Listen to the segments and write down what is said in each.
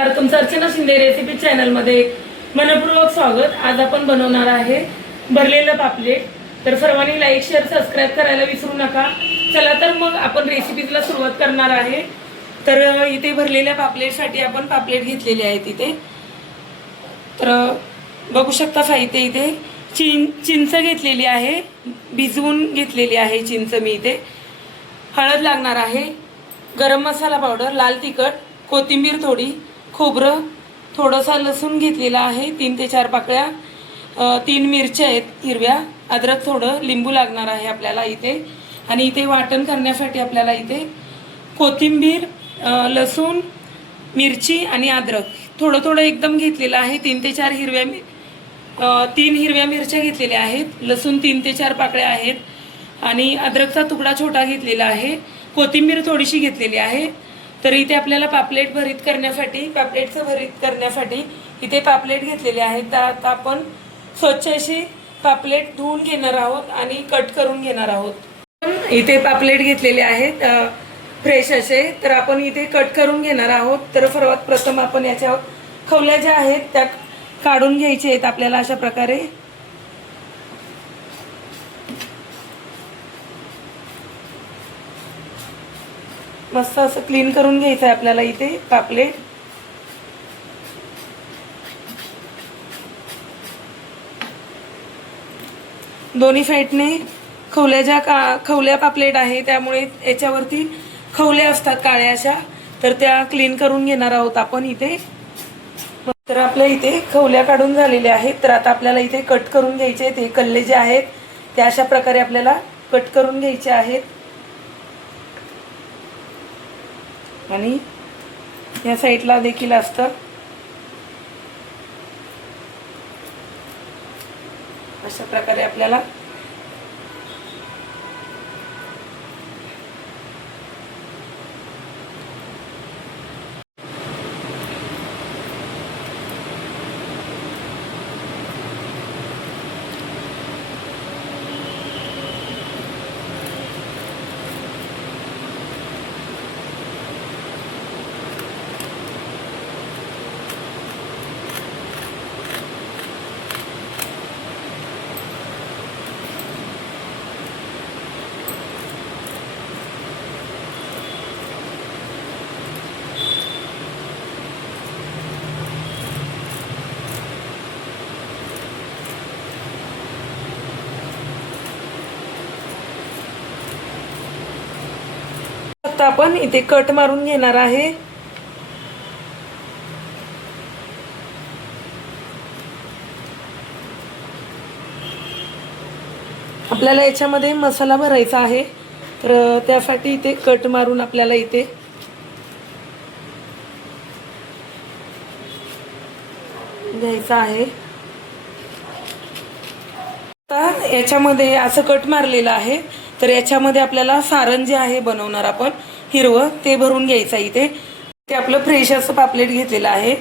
नमस्कार, तुमचं अर्चना शिंदे रेसिपी चॅनलमध्ये मनपूर्वक स्वागत। आज आपण बनवणार आहे भरलेलं पापलेट। तर सर्वांनी लाईक शेअर सबस्क्राइब करायला विसरू नका। चला तर मग आपण रेसिपीला सुरुवात करणार आहे। तर इथे भरलेल्या पापलेटसाठी आपण पापलेट घेतलेले आहेत इथे। तर बघू शकता साहित्य इथे चिंच घेतलेली आहे, भिजवून घेतलेली आहे चिंच मी इथे। हळद लागणार आहे, गरम मसाला पावडर, लाल तिखट, कोथिंबीर थोडी, खोबरं, थोडासा लसूण घेतलेला आहे 3 ते 4 पाकळ्या, 3 मिरच्या आहेत हिरव्या, अद्रक थोडं, लिंबू लागणार आहे आपल्याला इथे। आणि इथे वाटण करण्यासाठी आपल्याला इथे कोथिंबीर, लसूण, मिरची आणि अद्रक थोडं थोडं एकदम घेतलेलं आहे। 3 ते 4 3 हिरव्या मिरच्या घेतलेल्या आहेत, लसूण 3 ते 4 पाकळ्या आहेत आणि अद्रकचा तुकडा छोटा घेतलेला आहे, कोथिंबीर थोडीशी घेतलेली आहे। तर इथे आपल्याला पापलेटचं भरीत करण्यासाठी इथे पापलेट घेतलेले आहेत। तर आता आपण स्वच्छ अशी पापलेट धुवून घेणार आहोत आणि कट करून घेणार आहोत। इथे पापलेट घेतलेले आहेत फ्रेश असे, तर आपण इथे कट करून घेणार आहोत। तर सर्वात प्रथम आपण याच्या खवल्या ज्या आहेत त्या काढून घ्यायच्या आहेत आपल्याला अशा प्रकारे। मस्त असं क्लीन करून घ्यायचं आहे आपल्याला इथे पापलेट। दोन्ही साईडने खवल्या पापलेट आहे, त्यामुळे याच्यावरती खवल्या असतात काळ्या अशा, तर त्या क्लीन करून घेणार आहोत आपण इथे। तर आपल्या इथे खवल्या काढून झालेल्या आहेत। तर आता आपल्याला इथे कट करून घ्यायचे आहेत। हे कल्ले जे आहेत ते अशा प्रकारे आपल्याला कट करून घ्यायचे आहेत आणि या साईडला देखील असतं। अशा प्रकारे आपल्याला आपण इथे कट मारून घेणार आहे। आपल्याला याच्यामध्ये मसाला भरायचा आहे, तर त्यासाठी इथे कट मारून आपल्याला इथे घ्यायचा आहे। आता याच्यामध्ये असं कट मारलेलं आहे, तर याच्यामध्ये आपल्याला सारण जे आहे बनवणार आपण हिरवं ते भरून घ्यायचं इथे। ते आपलं फ्रेश असं पापलेट घेतलेलं आहे।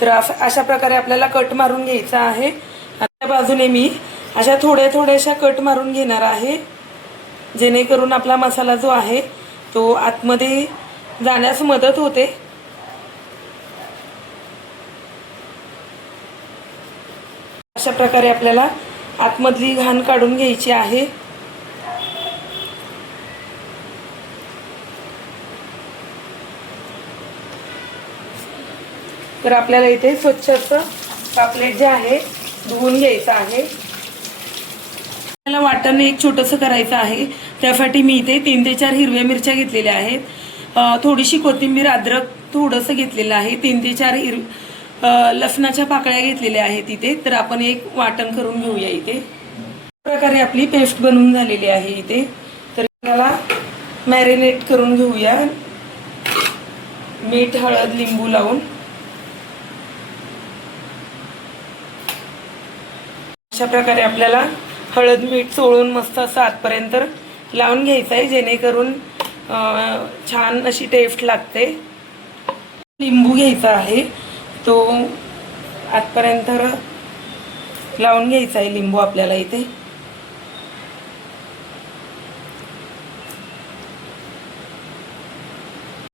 तर अशा प्रकारे आपल्याला कट मारून घ्यायचा आहे। त्या बाजूने मी अशा थोड्याशा कट मारून घेणार आहे, जेणेकरून आपला मसाला जो आहे तो आतमध्ये जाण्यास मदत होते। अशा प्रकारे आपल्याला आतमधली घाण काढून घ्यायची आहे। तर आपल्याला इथे स्वच्छ असं पापलेट जे आहे धुवून घ्यायचं आहे। आपल्याला वाटण एक छोटंसं करायचं आहे, त्यासाठी मी इथे 3 ते 4 हिरव्या मिरच्या घेतलेल्या आहेत, थोडीशी कोथिंबीर, अद्रक थोडंसं घेतलेलं आहे, 3 ते 4 लसणाच्या पाकळ्या घेतलेल्या आहेत इथे। तर आपण एक वाटण करून घेऊया इथे। प्रकारे आपली पेस्ट बनवून झालेली आहे इथे। तर त्याला मॅरिनेट करून घेऊया मीठ, हळद, लिंबू लावून। अशा प्रकारे आपल्याला हळद मीठ चोळून मस्त असं आतपर्यंत लावून घ्यायचं आहे, जेणेकरून छान अशी टेस्ट लागते। लिंबू घ्यायचा आहे, तो आतपर्यंत लावून घ्यायचा आहे लिंबू आपल्याला इथे।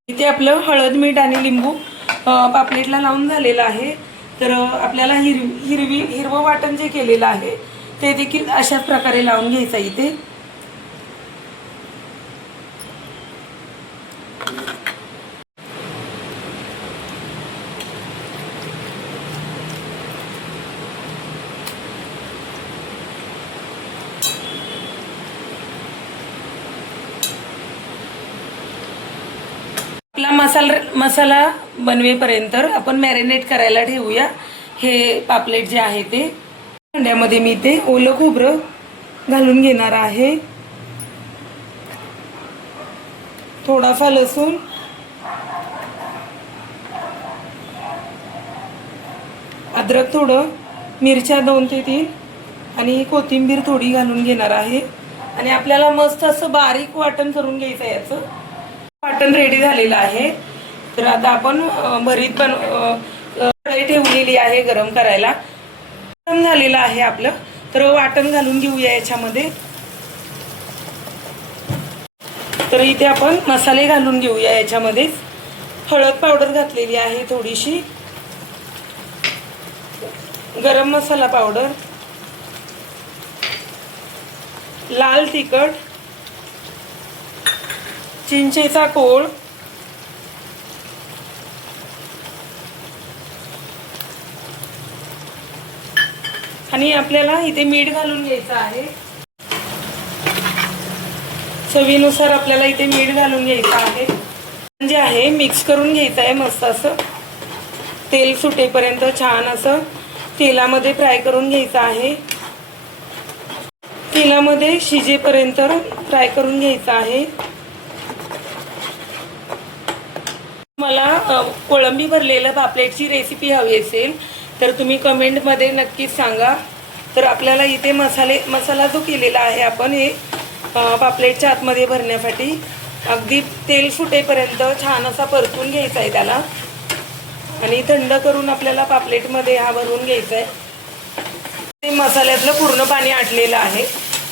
इथे आपलं हळद मीठ आणि लिंबू पापलेटला लावून झालेलं आहे. तर आपल्याला हिरवं वाटण जे केलेलं आहे ते देखील अशाच प्रकारे लावून घ्यायचं इथे. आपला मसाला बनवेपर्यंत आपण मॅरिनेट करायला ठेवूया. हे पापलेट जे आहे ते भांड्यामध्ये मी ते ओलं खोबरं घालून घेणार आहे, थोडासा लसूण, अद्रक थोडं, मिरच्या 2 ते 3 आणि कोथिंबीर थोडी घालून घेणार आहे. आणि आपल्याला मस्त असं बारीक वाटण करून घ्यायचं आहे. याचं वाटण रेडी झालेलं आहे. तर आता आपण भरीत कढई ठेवलेली आहे गरम करायला. गरम झालेलं आहे आपलं. तर वाटण घालून घेऊया याच्यामध्ये. तर इथे आपण मसाले घालून घेऊया याच्यामध्ये. हळद पावडर घातलेली आहे थोडीशी, गरम मसाला पावडर, लाल तिखट, चिंचेचा कोळ, आणि आपल्याला इथे मीठ घालून घ्यायचं आहे. चवीनुसार आपल्याला इथे मीठ घालून घ्यायचं आहे. जे आहे मिक्स करून घ्यायचं आहे. मस्त असं तेल सुटेपर्यंत छान असं तेलामध्ये फ्राय करून घ्यायचं आहे. तेलामध्ये शिजेपर्यंत फ्राय करून घ्यायचं आहे. मला कोळंबी भरलेलं पापलेटची रेसिपी हवी असेल तर तुम्ही कमेंटमध्ये नक्कीच सांगा. तर आपल्याला इथे मसाला जो केलेला आहे आपण हे पापलेटच्या आतमध्ये भरण्यासाठी अगदी तेल सुटेपर्यंत छान असा परतून घ्यायचा आहे त्याला. आणि थंड करून आपल्याला पापलेटमध्ये हा भरून घ्यायचा आहे. ते मसाल्यातलं पूर्ण पाणी आटलेलं आहे.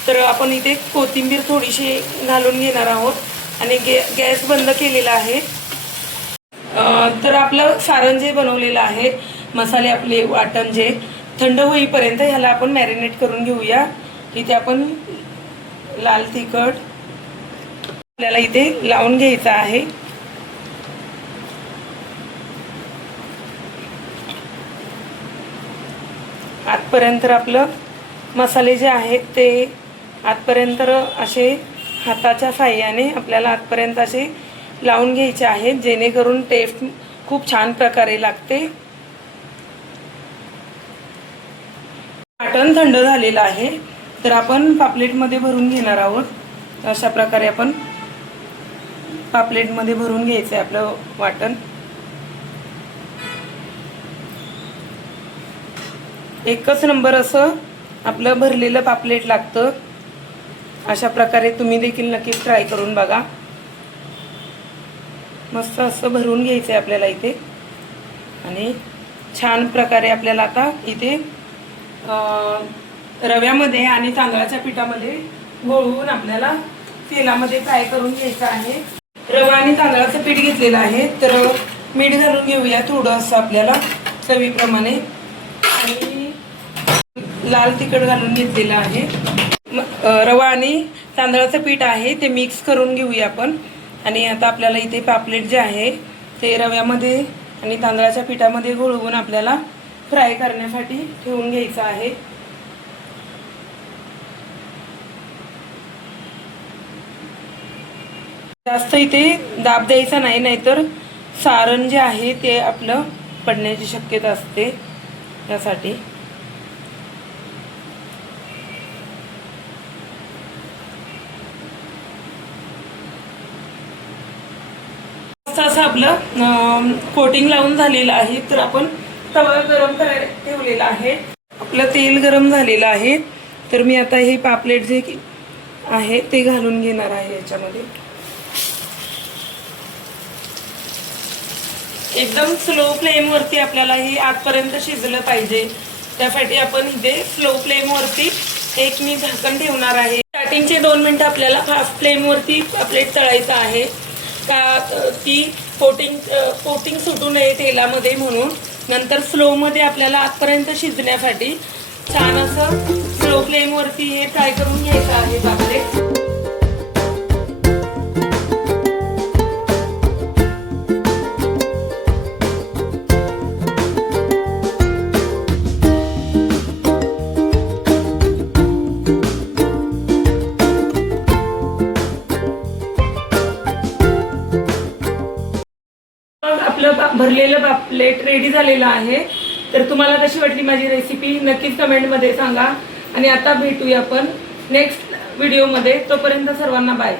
तर आपण इथे कोथिंबीर थोडीशी घालून घेणार आहोत आणि गॅस बंद केलेला आहे. तर आपलं सारण जे बनवलेलं आहे, मसाले आपले वाटण जे थंड होईपर्यंत ह्याला आपण मॅरिनेट करून घेऊया. इथे आपण लाल तिखट आपल्याला इथे लावून घ्यायचं आहे. आतपर्यंत आपलं मसाले जे आहेत ते आतपर्यंत असे हाताच्या साहाय्याने आपल्याला आतपर्यंत असे लावून घ्यायचे आहेत, जेणेकरून टेस्ट खूप छान प्रकारे लागते. वाटण थंड झालेलं आहे. तर आपण पापलेटमध्ये भरून घेणार आहोत. अशा प्रकारे आपण पापलेटमध्ये भरून घ्यायचं आहे आपलं वाटण. एकच नंबर असं आपलं भरलेलं पापलेट लागतं. अशा प्रकारे तुम्ही देखील नक्कीच ट्राय करून बघा. मस्त असं भरून घ्यायचं आहे आपल्याला इथे. आणि छान प्रकारे आपल्याला आता इथे रव्यामध्ये आणि तांदळाच्या पिठामध्ये घोळवून आपल्याला तेलामध्ये फ्राय करून घ्यायचं आहे. रवा आणि तांदळाचं पीठ घेतलेलं आहे. तर मीठ घालून घेऊया थोडं असं आपल्याला चवीप्रमाणे. आणि लाल तिखट घालून घेतलेलं आहे. रवा आणि तांदळाचं पीठ आहे ते मिक्स करून घेऊया आपण. आणि आता आपल्याला इथे पापलेट जे आहे ते रव्यामध्ये आणि तांदळाच्या पिठामध्ये घोळवून आपल्याला फ्राय करण्यासाठी ठेवून घ्यायचं आहे. जास्त इथे दाब द्यायचा नाही, नाहीतर सारण जे आहे ते आपलं पडण्याची शक्यता असते. त्यासाठी असं आपलं कोटिंग लावून झालेलं आहे. तर आपण तवा गरम करायला ठेवलेला आहे. आपलं तेल गरम झालेलं आहे. तर मी आता हे पापलेट जे आहे ते घालून घेणार आहे याच्यामध्ये. एकदम स्लो फ्लेमवरती आपल्याला हे आतपर्यंत शिजलं पाहिजे. त्यासाठी आपण इथे स्लो फ्लेमवरती एक मी झाकण ठेवणार आहे. स्टार्टिंगचे 2 मिनिटं आपल्याला फास्ट फ्लेमवरती पापलेट तळायचं आहे. ती कोटिंग सुटू नये तेलामध्ये म्हणून. नंतर स्लोमध्ये आपल्याला आतपर्यंत शिजण्यासाठी छान असं स्लो फ्लेमवरती हे फ्राय करून घ्यायचं आहे पापलेट. आपलं भरलेलं पापलेट रेडी झालेलं आहे. तर तुम्हाला कशी वाटली माझी रेसिपी नक्कीच कमेंटमध्ये सांगा. आणि आता भेटूया आपण नेक्स्ट व्हिडिओमध्ये. तोपर्यंत सर्वांना बाय.